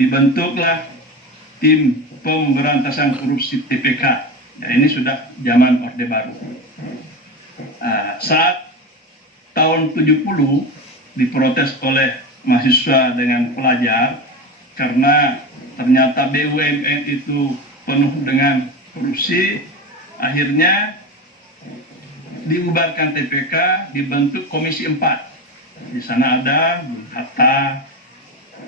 dibentuklah tim pemberantasan korupsi TPK. Ya, ini sudah zaman Orde Baru. Saat tahun 70 diprotes oleh mahasiswa dengan pelajar karena ternyata BUMN itu penuh dengan korupsi, akhirnya dibubarkan TPK, dibentuk Komisi 4. Di sana ada Bung Hatta,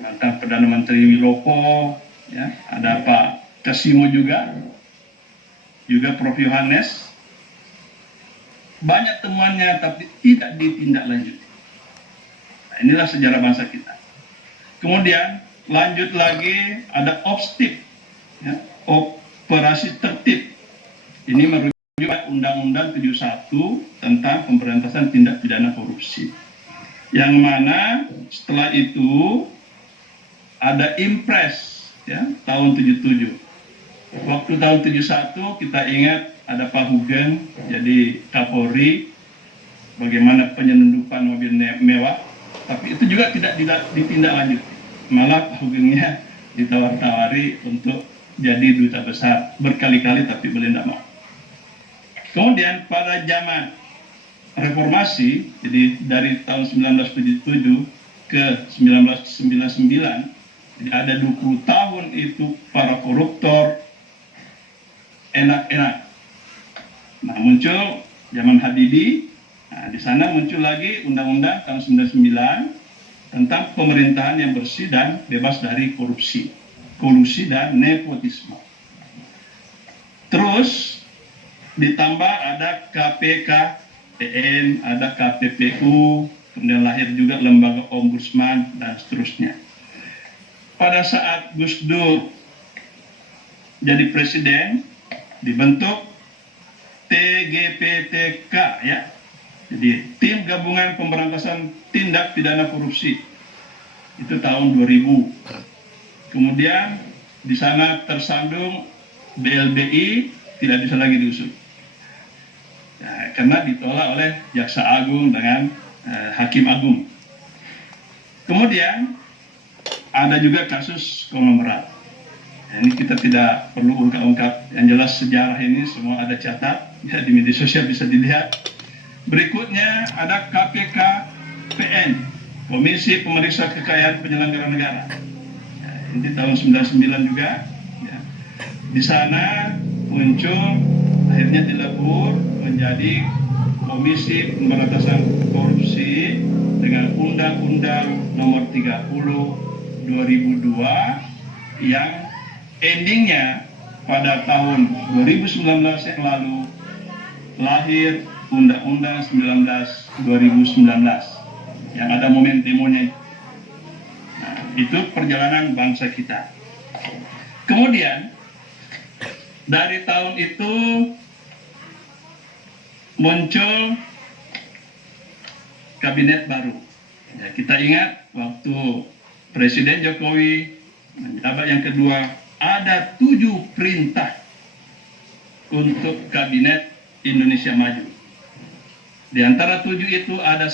mantan Perdana Menteri Wilopo, ya, ada Pak Kasimo juga Prof. Yohanes. Banyak temuannya tapi tidak ditindaklanjuti. Nah, inilah sejarah bangsa kita. Kemudian lanjut lagi ada OPSTIP, ya, operasi tertib. Ini merujuk Undang-Undang 71 tentang pemberantasan tindak pidana korupsi. Yang mana setelah itu ada Impres, ya, tahun 77. Waktu tahun 71 kita ingat ada Pak Hugeng jadi Kapolri, bagaimana penyelundupan mobil mewah, tapi itu juga tidak ditindaklanjuti. Malah Pak Hugengnya ditawar-tawari untuk jadi duta besar berkali-kali, tapi beliau tidak mau. Kemudian pada zaman reformasi, jadi dari tahun 1977 ke 1999, jadi ada 20 tahun itu para koruptor enak-enak. Nah, muncul zaman Habibie. Nah, di sana muncul lagi Undang-Undang tahun 99 tentang pemerintahan yang bersih dan bebas dari korupsi, kolusi dan nepotisme. Terus ditambah ada KPKPN, ada KPPU, kemudian lahir juga lembaga ombudsman dan seterusnya. Pada saat Gus Dur jadi presiden, dibentuk TGPTK, ya. Jadi tim gabungan pemberantasan tindak pidana korupsi. Itu tahun 2000. Kemudian di sana tersandung BLBI tidak bisa lagi diusut. Ya, karena ditolak oleh Jaksa Agung dengan Hakim Agung. Kemudian ada juga kasus konglomerat. Ini kita tidak perlu ungkap-ungkap, yang jelas sejarah ini semua ada catat, ya, di media sosial bisa dilihat. Berikutnya ada KPKPN, Komisi Pemeriksa Kekayaan Penyelenggara Negara. Ya, ini tahun 99 juga. Ya. Di sana muncul, akhirnya dilebur menjadi Komisi Pemberantasan Korupsi dengan Undang-Undang Nomor 30 2002 yang endingnya pada tahun 2019 yang lalu lahir Undang-Undang 19 2019 yang ada momen demonya. Nah, itu perjalanan bangsa kita. Kemudian dari tahun itu muncul kabinet baru. Ya, kita ingat waktu Presiden Jokowi menjabat yang kedua, ada 7 perintah untuk Kabinet Indonesia Maju. Di antara 7 itu ada,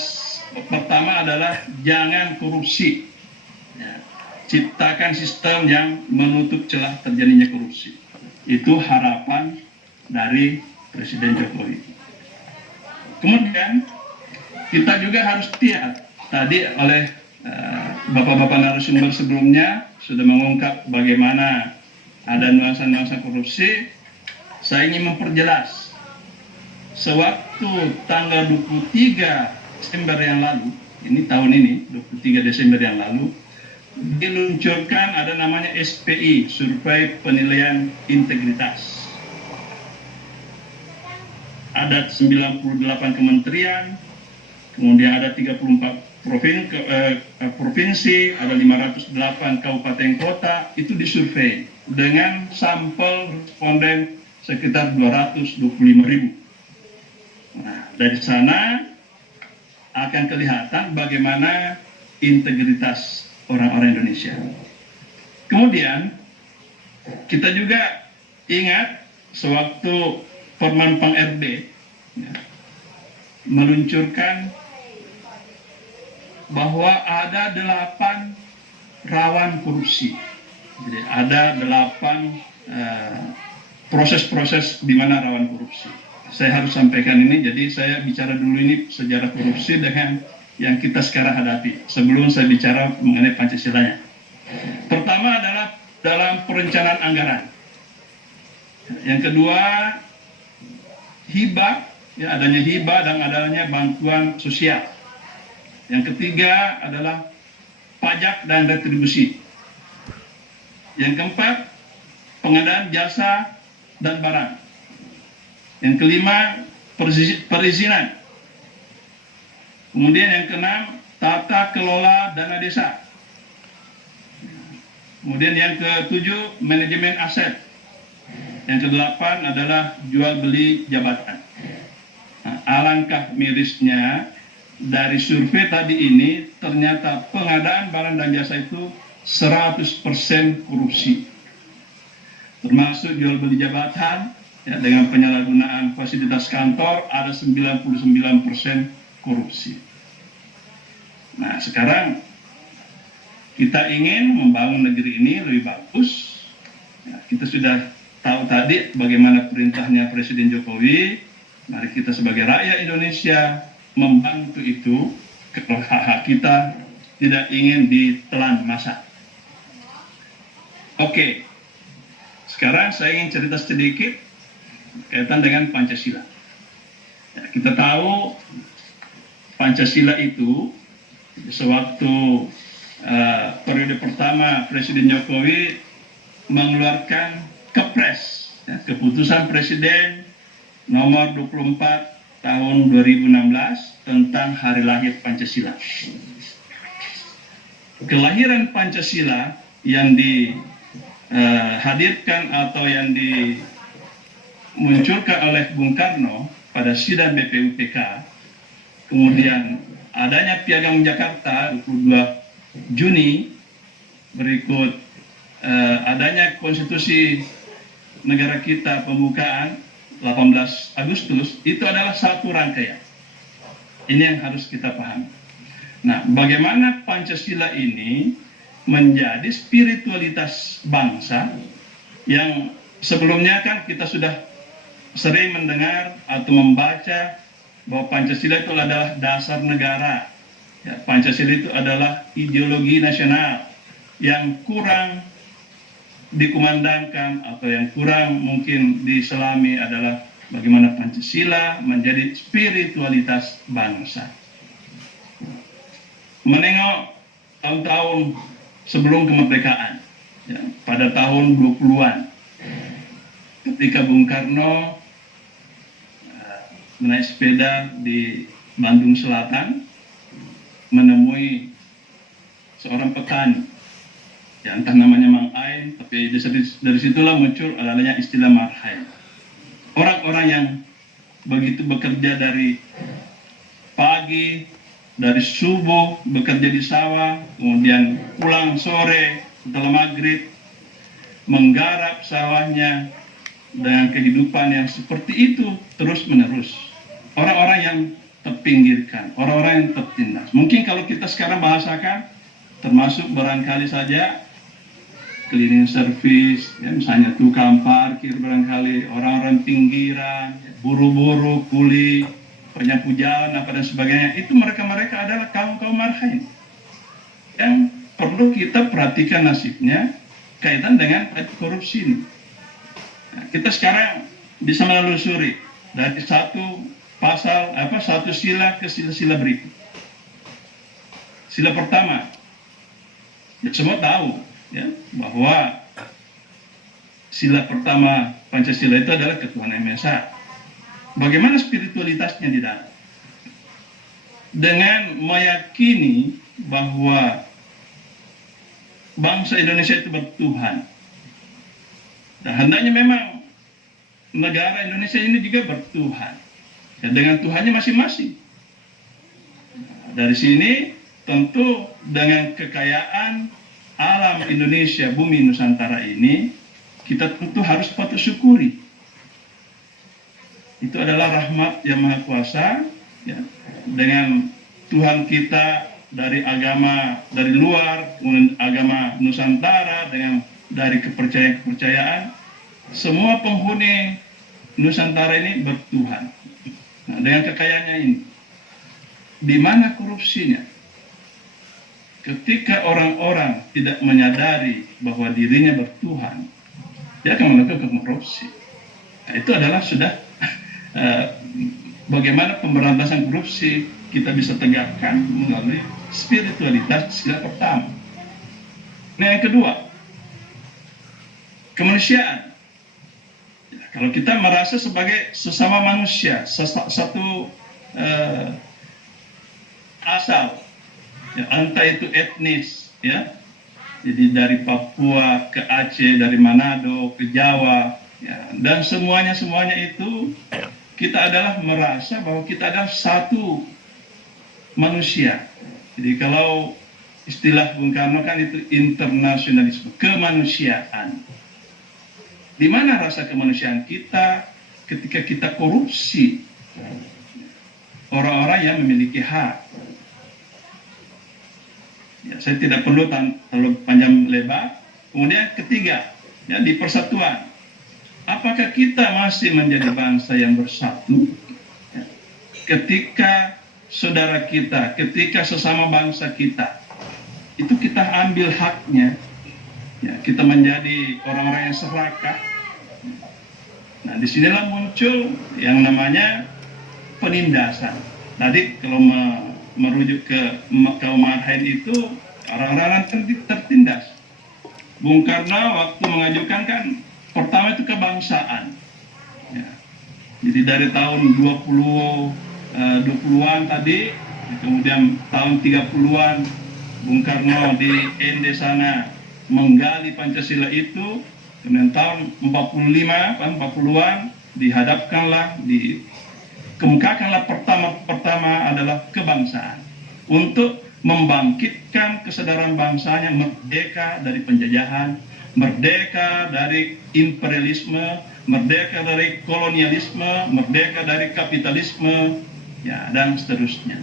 pertama adalah jangan korupsi. Ya, ciptakan sistem yang menutup celah terjadinya korupsi. Itu harapan dari Presiden Jokowi. Kemudian kita juga harus lihat, tadi oleh bapak-bapak narasumber sebelumnya sudah mengungkap bagaimana ada nuansa-nuansa korupsi. Saya ingin memperjelas, sewaktu tanggal 23 Desember yang lalu, ini tahun ini 23 Desember yang lalu, diluncurkan ada namanya SPI, Survei Penilaian Integritas. Ada 98 kementerian, kemudian ada 34 provinsi, ada 508 kabupaten kota, itu disurvei dengan sampel responden sekitar 225.000. Nah, dari sana akan kelihatan bagaimana integritas orang-orang Indonesia. Kemudian kita juga ingat sewaktu Perman Pang RB ya, meluncurkan bahwa ada 8 rawan korupsi. Jadi ada 8 proses-proses di mana rawan korupsi. Saya harus sampaikan ini, jadi saya bicara dulu ini sejarah korupsi dengan yang kita sekarang hadapi, sebelum saya bicara mengenai Pancasilanya. Pertama adalah dalam perencanaan anggaran. Yang kedua, hibah, ya, adanya hibah dan adanya bantuan sosial. Yang ketiga adalah pajak dan retribusi. Yang keempat, pengadaan jasa dan barang. Yang kelima, perizinan. Kemudian yang keenam, tata kelola dana desa. Kemudian yang ketujuh, manajemen aset. Yang kedelapan adalah jual beli jabatan. Nah, alangkah mirisnya dari survei tadi ini ternyata pengadaan barang dan jasa itu 100% korupsi. Termasuk jual beli jabatan, ya, dengan penyalahgunaan fasilitas kantor ada 99% korupsi. Nah, sekarang kita ingin membangun negeri ini lebih bagus. Ya, kita sudah tahu tadi bagaimana perintahnya Presiden Jokowi. Mari kita sebagai rakyat Indonesia membantu itu, kalau hak-hak kita tidak ingin ditelan masa. Oke, sekarang saya ingin cerita sedikit kaitan dengan Pancasila. Ya, kita tahu Pancasila itu sewaktu periode pertama Presiden Jokowi mengeluarkan Kepres, ya, keputusan Presiden nomor 24 tahun 2016 tentang hari lahir Pancasila. Kelahiran Pancasila yang dihadirkan atau yang dimunculkan oleh Bung Karno pada sidang BPUPK, kemudian adanya Piagam Jakarta 22 Juni, berikut adanya konstitusi negara kita pembukaan 18 Agustus, itu adalah satu rangkaian. Ini yang harus kita pahami. Nah, bagaimana Pancasila ini menjadi spiritualitas bangsa yang sebelumnya kan kita sudah sering mendengar atau membaca bahwa Pancasila itu adalah dasar negara. Ya, Pancasila itu adalah ideologi nasional yang kurang dikumandangkan atau yang kurang mungkin diselami adalah bagaimana Pancasila menjadi spiritualitas bangsa. Menengok tahun-tahun sebelum kemerdekaan, ya, pada tahun 20-an, ketika Bung Karno naik sepeda di Bandung Selatan, menemui seorang petani, ya, entah namanya Mang Ain, tapi dari situlah muncul adanya istilah marhain. Orang-orang yang begitu bekerja dari pagi, dari subuh, bekerja di sawah, kemudian pulang sore setelah maghrib, menggarap sawahnya dengan kehidupan yang seperti itu terus-menerus. Orang-orang yang terpinggirkan, orang-orang yang tertindas. Mungkin kalau kita sekarang bahasakan, termasuk barangkali saja cleaning service, ya, misalnya tukang parkir barangkali, orang-orang pinggiran, buru-buru, kuli, penyapu jalan, apa dan sebagainya, itu mereka-mereka adalah kaum-kaum marhain yang perlu kita perhatikan nasibnya kaitan dengan korupsi ini. Nah, kita sekarang bisa menelusuri dari satu pasal, satu sila ke sila berikut. Sila pertama, ya, semua tahu, ya, bahwa sila pertama Pancasila itu adalah ketuhanan Yang Maha Esa. Bagaimana spiritualitasnya di dalam? Dengan meyakini bahwa bangsa Indonesia itu bertuhan. Dan hendaknya memang negara Indonesia ini juga bertuhan, ya, dengan Tuhannya masing-masing. Dari sini tentu dengan kekayaan alam Indonesia, bumi Nusantara ini, kita tentu harus patut syukuri. Itu adalah rahmat Yang Maha Kuasa, ya, dengan Tuhan kita dari agama dari luar, kemudian agama Nusantara dengan dari kepercayaan-kepercayaan, semua penghuni Nusantara ini bertuhan. Nah, dengan kekayaannya ini, di mana korupsinya? Ketika orang-orang tidak menyadari bahwa dirinya bertuhan, dia akan melakukan korupsi. Nah, itu adalah sudah bagaimana pemberantasan korupsi kita bisa tegakkan melalui spiritualitas sila pertama. Nah, yang kedua, kemanusiaan. Ya, kalau kita merasa sebagai sesama manusia, satu asal, ya, entah itu etnis, ya, jadi dari Papua ke Aceh, dari Manado ke Jawa, ya, dan semuanya itu kita adalah merasa bahwa kita adalah satu manusia. Jadi kalau istilah Bung Karno kan itu internasionalisme, kemanusiaan. Di mana rasa kemanusiaan kita ketika kita korupsi orang-orang yang memiliki hak? Ya, saya tidak perlu terlalu panjang lebar. Kemudian ketiga, ya, di persatuan. Apakah kita masih menjadi bangsa yang bersatu? Ya, ketika saudara kita, ketika sesama bangsa kita, itu kita ambil haknya, ya, kita menjadi orang-orang yang serakah. Nah, disinilah muncul yang namanya penindasan. Tadi kalau merujuk ke kaum Marhain itu orang-orang tertindas. Bung Karno waktu mengajukan kan pertama itu kebangsaan. Ya. Jadi dari tahun 20-an tadi, kemudian tahun 30-an Bung Karno di ND sana menggali Pancasila itu, kemudian tahun 40-an dihadapkanlah, dikemukakanlah pertama adalah kebangsaan untuk membangkitkan kesadaran bangsanya merdeka dari penjajahan, merdeka dari imperialisme, merdeka dari kolonialisme, merdeka dari kapitalisme, ya, dan seterusnya.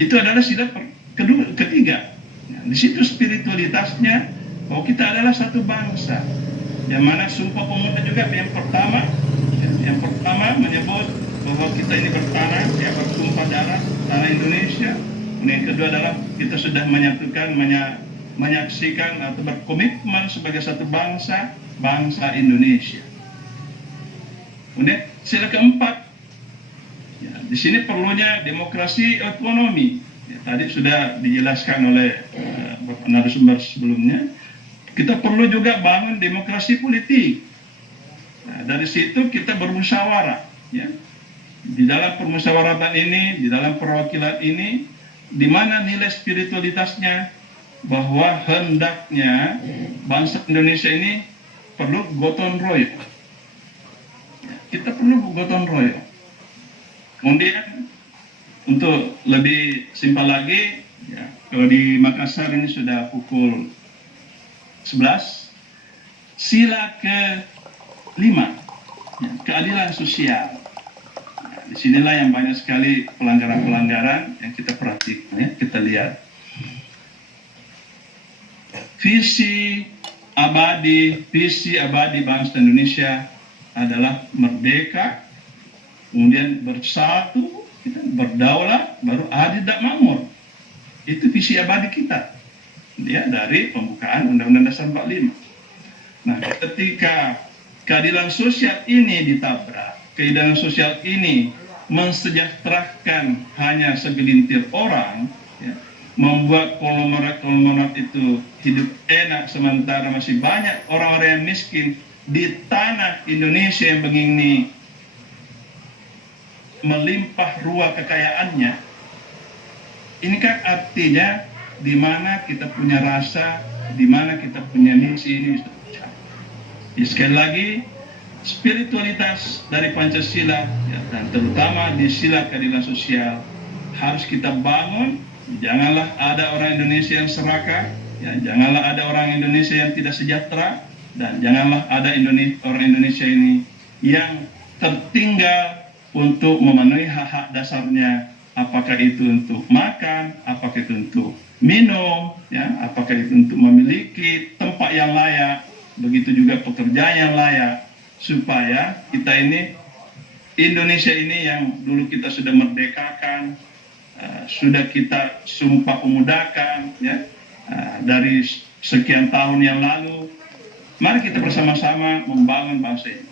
Itu adalah sila ketiga. Ya, di situ spiritualitasnya bahwa kita adalah satu bangsa. Yang mana Sumpah Pemuda juga yang pertama menyebut bahwa kita ini bertanah, ya, bertumpah darah tanah Indonesia. Yang kedua adalah kita sudah menyatukan, menyaksikan atau berkomitmen sebagai satu bangsa Indonesia. Kemudian sila keempat, ya, di sini perlunya demokrasi ekonomi. Ya, tadi sudah dijelaskan oleh narasumber sebelumnya. Kita perlu juga bangun demokrasi politik. Nah, dari situ kita bermusyawarah. Ya. Di dalam permusyawaratan ini, di dalam perwakilan ini, di mana nilai spiritualitasnya bahwa hendaknya bangsa Indonesia ini perlu gotong royong. Ya, kita perlu gotong royong. Kemudian untuk lebih simpel lagi, ya, kalau di Makassar ini sudah pukul 11, sila ke-5, ya, keadilan sosial. Nah, disinilah yang banyak sekali pelanggaran-pelanggaran yang kita perhatikan, ya, kita lihat. Visi abadi bangsa Indonesia adalah merdeka, kemudian bersatu, berdaulat, baru adil dan makmur. Itu visi abadi kita, ya, dari pembukaan Undang-Undang Dasar 45. Nah, ketika keadilan sosial ini ditabrak, keadilan sosial ini mensejahterakan hanya segelintir orang, ya, membuat konglomerat itu hidup enak, sementara masih banyak orang-orang yang miskin di tanah Indonesia yang begini melimpah ruah kekayaannya. Ini kan artinya di mana kita punya rasa, di mana kita punya misi ini. Ya, sekali lagi, spiritualitas dari Pancasila, ya, dan terutama di sila keadilan sosial harus kita bangun. Janganlah ada orang Indonesia yang serakah, ya, janganlah ada orang Indonesia yang tidak sejahtera, dan janganlah ada orang Indonesia ini yang tertinggal untuk memenuhi hak-hak dasarnya apakah itu untuk makan, apakah itu untuk minum, ya, apakah itu untuk memiliki tempat yang layak, begitu juga pekerjaan yang layak, supaya kita ini, Indonesia ini yang dulu kita sudah merdekakan, sudah kita sumpah pemudakan, ya, dari sekian tahun yang lalu, mari kita bersama-sama membangun bangsa ini.